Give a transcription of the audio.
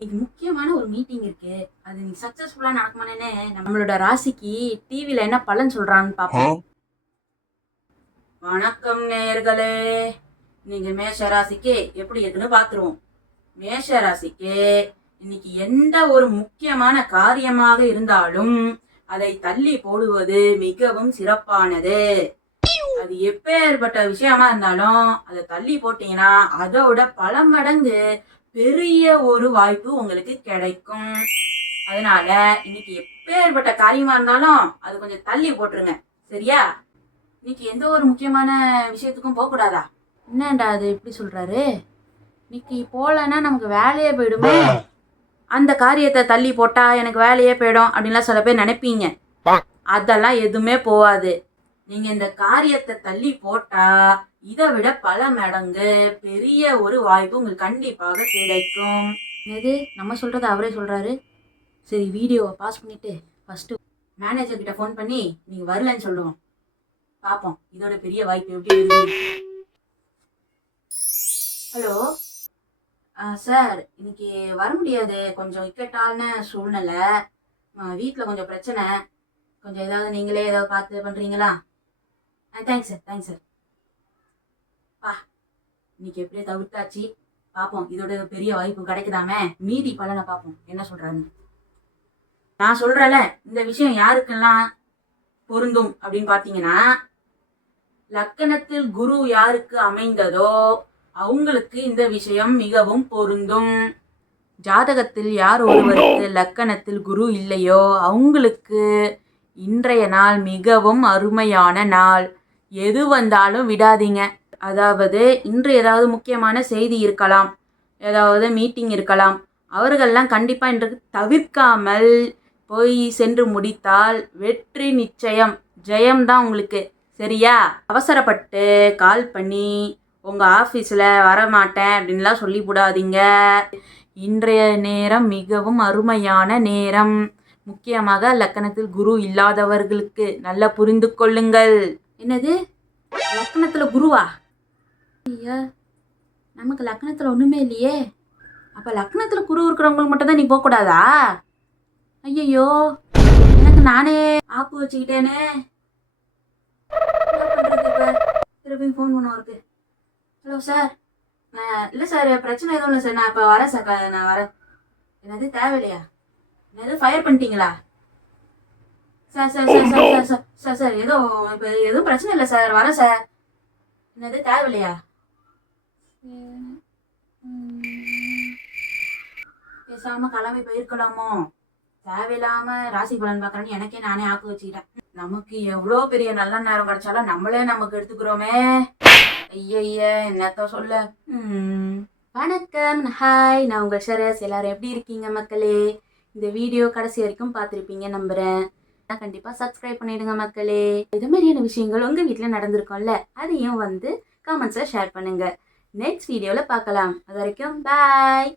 இன்னைக்கு முக்கியமான ஒரு மீட்டிங் இருக்கு. அது நீ சக்சஸ்ஃபுல்லா நடக்குமானே நம்மளோட ராசிக்கு டிவில என்ன பலன் சொல்றான்னு பாப்போம். வணக்கம் நேயர்களே. நீங்க மேஷ ராசிக்கு எப்படி இருக்குன்னு பாத்துருவோம். மேஷ ராசிக்கு இன்னைக்கு எந்த ஒரு முக்கியமான காரியமாக இருந்தாலும் அதை தள்ளி போடுவது மிகவும் சிறப்பானது. அது எப்பேற்பட்ட விஷயமா இருந்தாலும் அதை தள்ளி போட்டீங்கன்னா அதோட பல மடங்கு பெரிய ஒரு வாய்ப்பு உங்களுக்கு கிடைக்கும். அதனால இன்னைக்கு எப்பேற்பட்ட காரியமா இருந்தாலும் அது கொஞ்சம் தள்ளி போட்டுருங்க, சரியா? இன்னைக்கு எந்த ஒரு முக்கியமான விஷயத்துக்கும் போக கூடாதா? என்னண்டா அது இப்படி சொல்றாரு? இன்னைக்கு போலன்னா நமக்கு வேலையே போயிடுமே. அந்த காரியத்தை தள்ளி போட்டா எனக்கு வேலையே போயிடும் அப்படின்லாம் சில பேர் நினைப்பீங்க. அதெல்லாம் எதுவுமே போகாது. நீங்க இந்த காரியத்தை தள்ளி போட்டா இதை விட பல மடங்கு பெரிய ஒரு வாய்ப்பு உங்களுக்கு கண்டிப்பாக கிடைக்கும். எது நம்ம சொல்றத அவரே சொல்றாரு. சரி, வீடியோவை பாஸ் பண்ணிட்டு ஃபர்ஸ்ட் மேனேஜர் கிட்ட ஃபோன் பண்ணி நீங்க வரலன்னு சொல்லுவோம். பார்ப்போம் இதோட பெரிய வாய்ப்பு எப்படி இருக்கு. ஹலோ சார், இன்னைக்கு வர முடியாது, கொஞ்சம் இக்கட்டான சூழ்நிலை, வீட்டில் கொஞ்சம் பிரச்சனை, கொஞ்சம் ஏதாவது நீங்களே ஏதாவது பார்த்து பண்ணுறீங்களா? Thanks sir. பா, இன்னைக்கு எப்படியே தவிர்த்தாச்சு. பார்ப்போம் இதோட பெரிய வாய்ப்பு கிடைக்குதாமே. மீதி பலனை பார்ப்போம் என்ன சொல்றாரு. நான் சொல்றேன்ல, இந்த விஷயம் யாருக்கெல்லாம் பொருந்தும் அப்படின்னு பார்த்தீங்கன்னா, லக்கணத்தில் குரு யாருக்கு அமைந்ததோ அவங்களுக்கு இந்த விஷயம் மிகவும் பொருந்தும். ஜாதகத்தில் யார் ஒருவருக்கு லக்கணத்தில் குரு இல்லையோ அவங்களுக்கு இன்றைய நாள் மிகவும் அருமையான நாள். எது வந்தாலும் விடாதீங்க. அதாவது இன்று ஏதாவது முக்கியமான செய்தி இருக்கலாம், ஏதாவது மீட்டிங் இருக்கலாம், அவர்கள்லாம் கண்டிப்பாக இன்று தவிர்க்காமல் போய் சென்று முடித்தால் வெற்றி நிச்சயம், ஜெயம்தான் உங்களுக்கு, சரியா? அவசரப்பட்டு கால் பண்ணி உங்கள் ஆஃபீஸில் வரமாட்டேன் அப்படின்லாம் சொல்லி விடாதீங்க. இன்றைய நேரம் மிகவும் அருமையான நேரம். முக்கியமாக லக்கணத்தில் குரு இல்லாதவர்களுக்கு நல்லா புரிந்து கொள்ளுங்கள். என்னது, லக்கணத்தில் குருவா? ஐயா, நமக்கு லக்கணத்தில் ஒன்றுமே இல்லையே. அப்போ லக்கணத்தில் குரு இருக்கிறவங்களுக்கு மட்டும் தான் நீ போகக்கூடாதா? ஐயோ, எனக்கு நானே ஆப்பு வச்சுக்கிட்டேனே. திருப்பி ஃபோன் பண்ணுவோருக்கு. ஹலோ சார், இல்லை சார், பிரச்சனை எதுவும் இல்லை சார், நான் இப்போ வரேன் சார், நான் வரேன். என்னது தேவையில்லையா? என்னது ஃபயர் பண்ணிட்டீங்களா? Sir sir sir sir sir sir sir sir ஏதோ இப்போ எதுவும் பிரச்சனை இல்லை சார், வரேன் சார். என்னது தேவையில்லையா? பேசாமல் கிளம்பி போயிருக்கலாமோ? தேவையில்லாம ராசி பலன் பார்க்கறேன்னு எனக்கே நானே ஆக்கு வச்சுக்கிட்டேன். நமக்கு எவ்வளோ பெரிய நல்ல நேரம் கிடைச்சாலும் நம்மளே நமக்கு எடுத்துக்கிறோமே. ஐய என்னத்த சொல்ல. வணக்கம், ஹாய், நான் உங்கள் ஷரஸ். எல்லாரும் எப்படி இருக்கீங்க மக்களே? இந்த வீடியோ கடைசி வரைக்கும் பார்த்துருப்பீங்க நம்புறேன். கண்டிப்பாக சப்ஸ்கிரைப் பண்ணிடுங்க மக்களே. இது மாதிரியான விஷயங்கள் உங்கள் வீட்டில் நடந்திருக்கும்ல, அதையும் வந்து கமெண்ட்ஸில் ஷேர் பண்ணுங்க. நெக்ஸ்ட் வீடியோவில் பார்க்கலாம். அது வரைக்கும் பாய்.